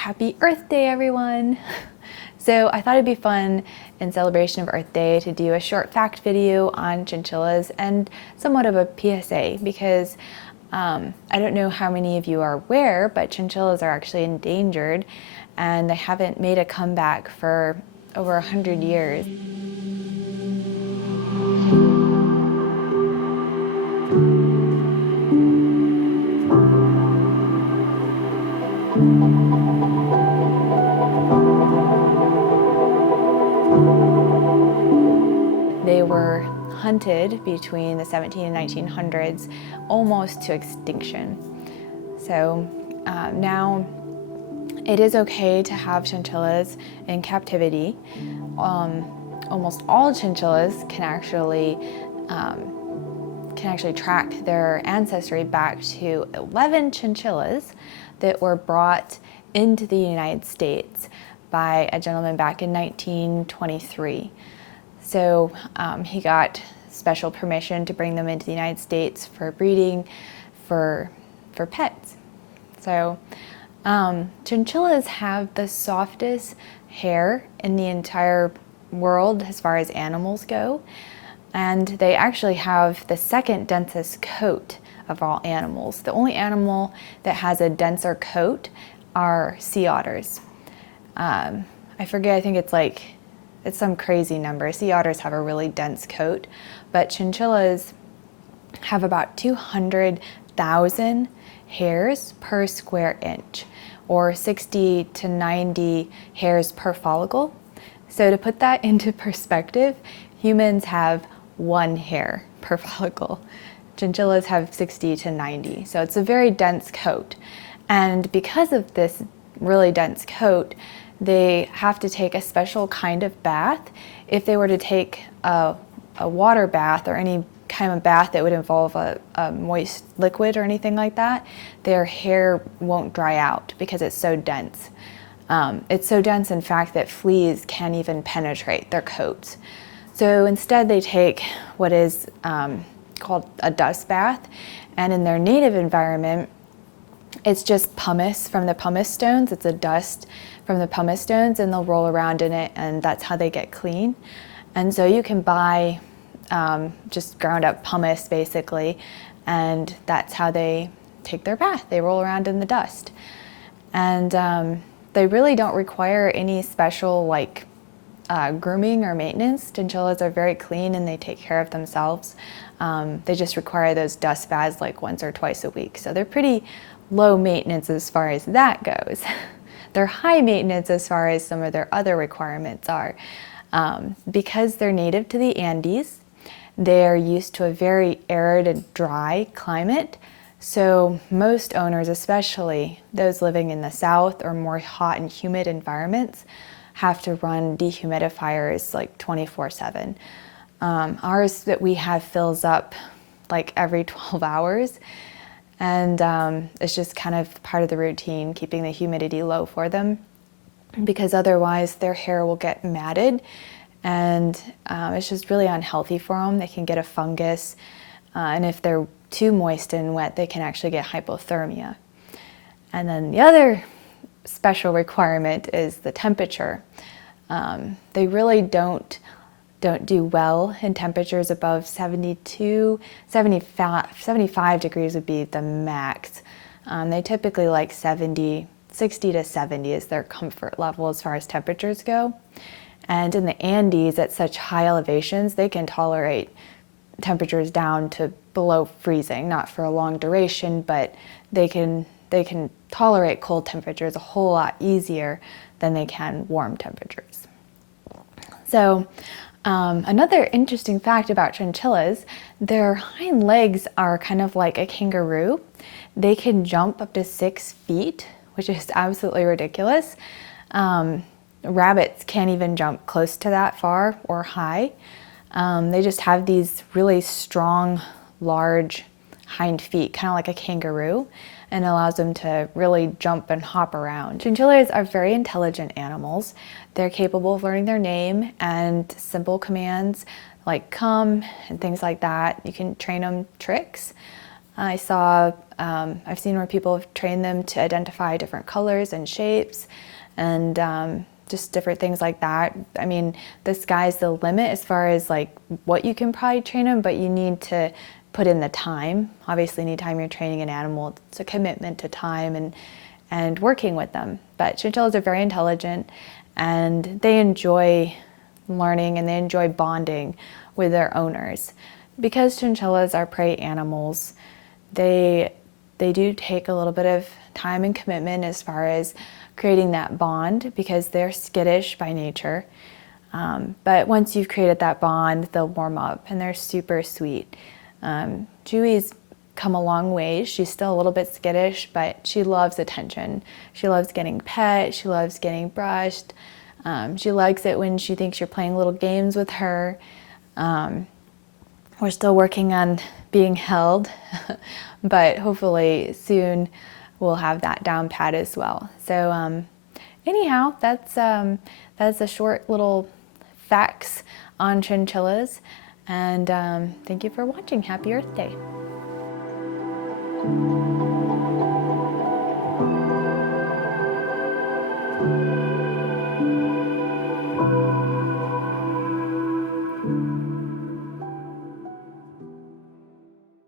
Happy Earth Day, everyone! So I thought it'd be fun in celebration of Earth Day to do a short fact video on chinchillas and somewhat of a PSA because I don't know how many of you are aware, but chinchillas are actually endangered and they haven't made a comeback for over 100 years. They were hunted between the 17 and 1900s almost to extinction. So now it is okay to have chinchillas in captivity. Almost all chinchillas can actually track their ancestry back to 11 chinchillas that were brought into the United States by a gentleman back in 1923. So he got special permission to bring them into the United States for breeding for pets. So chinchillas have the softest hair in the entire world as far as animals go. And they actually have the second densest coat of all animals. The only animal that has a denser coat are sea otters. I forget, I think it's some crazy number. Sea otters have a really dense coat, but chinchillas have about 200,000 hairs per square inch, or 60 to 90 hairs per follicle. So to put that into perspective, humans have 1 hair per follicle. Chinchillas have 60 to 90, so it's a very dense coat. And because of this really dense coat, they have to take a special kind of bath. If they were to take a water bath or any kind of bath that would involve a moist liquid or anything like that, their hair won't dry out because it's so dense. It's so dense, in fact, that fleas can't even penetrate their coats. So instead they take what is called a dust bath, and in their native environment, it's just pumice from the pumice stones. It's a dust from the pumice stones, and they'll roll around in it, and that's how they get clean. And so you can buy just ground up pumice basically, and that's how they take their bath. They roll around in the dust. And they really don't require any special grooming or maintenance. Chinchillas are very clean and they take care of themselves. They just require those dust baths like once or twice a week. So they're pretty low maintenance as far as that goes. They're high maintenance as far as some of their other requirements are. Because they're native to the Andes, they're used to a very arid and dry climate. So most owners, especially those living in the south or more hot and humid environments, have to run dehumidifiers like 24/7. Ours that we have fills up like every 12 hours. And it's just kind of part of the routine, keeping the humidity low for them, because otherwise their hair will get matted, and it's just really unhealthy for them. They can get a fungus, and if they're too moist and wet, they can actually get hypothermia. And then the other special requirement is the temperature. They really don't do well in temperatures above 72, 75 degrees would be the max. They typically like 60 to 70 is their comfort level as far as temperatures go. And in the Andes, at such high elevations, they can tolerate temperatures down to below freezing, not for a long duration, but they can tolerate cold temperatures a whole lot easier than they can warm temperatures. So another interesting fact about chinchillas, their hind legs are kind of like a kangaroo. They can jump up to 6 feet, which is absolutely ridiculous. Rabbits can't even jump close to that far or high. They just have these really strong, large hind feet, kind of like a kangaroo, and allows them to really jump and hop around. Chinchillas are very intelligent animals. They're capable of learning their name and simple commands like come and things like that. You can train them tricks. I've seen where people have trained them to identify different colors and shapes, and just different things like that. I mean, the sky's the limit as far as like what you can probably train them, but you need to put in the time. Obviously, anytime you're training an animal, it's a commitment to time and working with them. But chinchillas are very intelligent, and they enjoy learning and they enjoy bonding with their owners. Because chinchillas are prey animals, they do take a little bit of time and commitment as far as creating that bond, because they're skittish by nature. But once you've created that bond, they'll warm up and they're super sweet. Jui's come a long way. She's still a little bit skittish, but she loves attention. She loves getting pet. She loves getting brushed. She likes it when she thinks you're playing little games with her. We're still working on being held, but hopefully soon we'll have that down pat as well. So anyhow, that's a short little facts on chinchillas, and thank you for watching. Happy Earth Day.